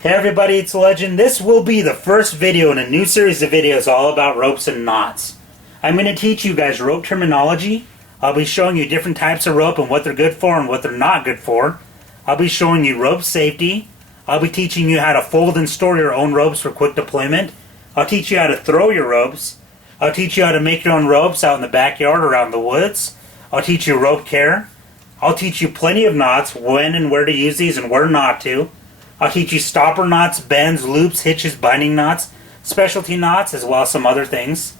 Hey everybody, it's Legend. This will be the first video in a new series of videos all about ropes and knots. I'm going to teach you guys rope terminology. I'll be showing you different types of rope and what they're good for and what they're not good for. I'll be showing you rope safety. I'll be teaching you how to fold and store your own ropes for quick deployment. I'll teach you how to throw your ropes. I'll teach you how to make your own ropes out in the backyard or out in the woods. I'll teach you rope care. I'll teach you plenty of knots, when and where to use these and where not to. I'll teach you stopper knots, bends, loops, hitches, binding knots, specialty knots, as well as some other things.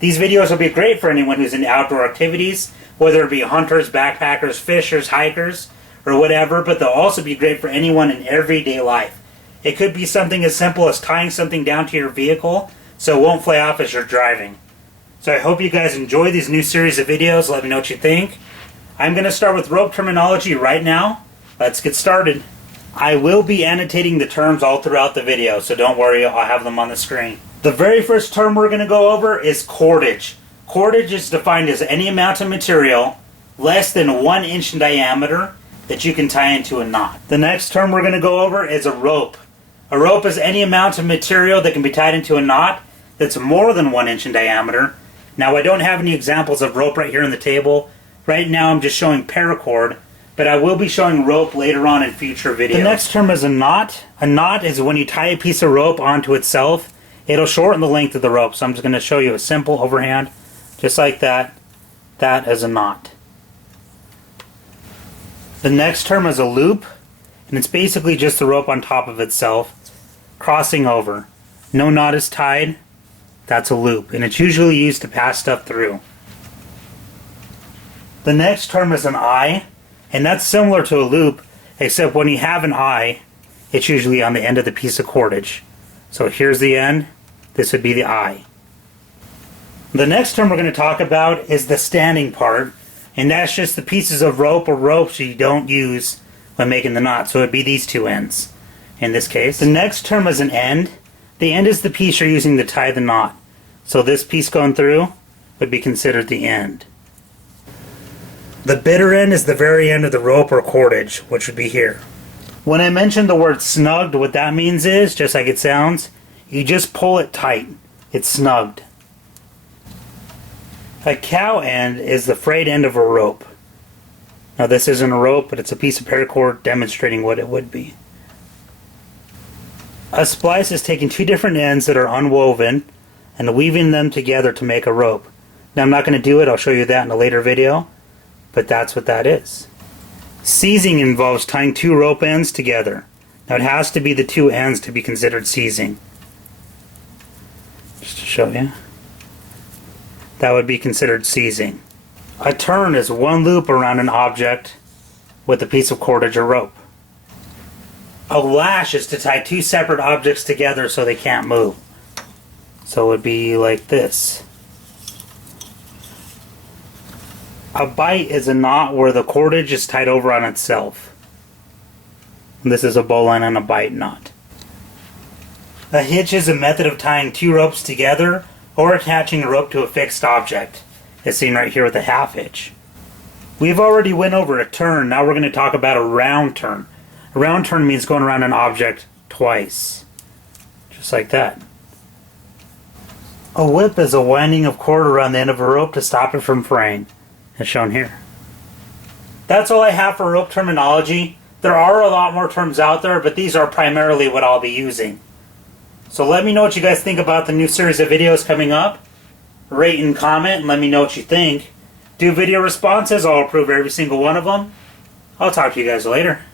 These videos will be great for anyone who's into outdoor activities, whether it be hunters, backpackers, fishers, hikers, or whatever, but they'll also be great for anyone in everyday life. It could be something as simple as tying something down to your vehicle so it won't fly off as you're driving. So I hope you guys enjoy these new series of videos. Let me know what you think. I'm going to start with rope terminology right now. Let's get started. I will be annotating the terms all throughout the video, so don't worry, I'll have them on the screen. The very first term we're going to go over is cordage. Cordage is defined as any amount of material less than 1 inch in diameter that you can tie into a knot. The next term we're going to go over is a rope. A rope is any amount of material that can be tied into a knot that's more than 1 inch in diameter. Now I don't have any examples of rope right here on the table. Right now I'm just showing paracord, but I will be showing rope later on in future videos. The next term is a knot. A knot is when you tie a piece of rope onto itself. It'll shorten the length of the rope, so I'm just going to show you a simple overhand, just like that. That is a knot. The next term is a loop, and it's basically just the rope on top of itself, crossing over. No knot is tied. That's a loop, and it's usually used to pass stuff through. The next term is an eye. And that's similar to a loop, except when you have an eye, it's usually on the end of the piece of cordage. So here's the end. This would be the eye. The next term we're going to talk about is the standing part. And that's just the pieces of rope or ropes you don't use when making the knot. So it would be these two ends in this case. The next term is an end. The end is the piece you're using to tie the knot. So this piece going through would be considered the end. The bitter end is the very end of the rope or cordage, which would be here. When I mention the word snugged, what that means is, just like it sounds, you just pull it tight. It's snugged. A cow end is the frayed end of a rope. Now this isn't a rope, but it's a piece of paracord demonstrating what it would be. A splice is taking two different ends that are unwoven and weaving them together to make a rope. Now I'm not going to do it, I'll show you that in a later video. But that's what that is. Seizing involves tying two rope ends together. Now it has to be the two ends to be considered seizing. Just to show you. That would be considered seizing. A turn is one loop around an object with a piece of cordage or rope. A lash is to tie two separate objects together so they can't move. So it would be like this. A bight is a knot where the cordage is tied over on itself. And this is a bowline and a bight knot. A hitch is a method of tying two ropes together or attaching a rope to a fixed object, as seen right here with a half hitch. We've already went over a turn, now we're going to talk about a round turn. A round turn means going around an object twice. Just like that. A whip is a winding of cord around the end of a rope to stop it from fraying, as shown here. That's all I have for rope terminology. There are a lot more terms out there, but these are primarily what I'll be using. So let me know what you guys think about the new series of videos coming up. Rate and comment and let me know what you think. Do video responses, I'll approve every single one of them. I'll talk to you guys later.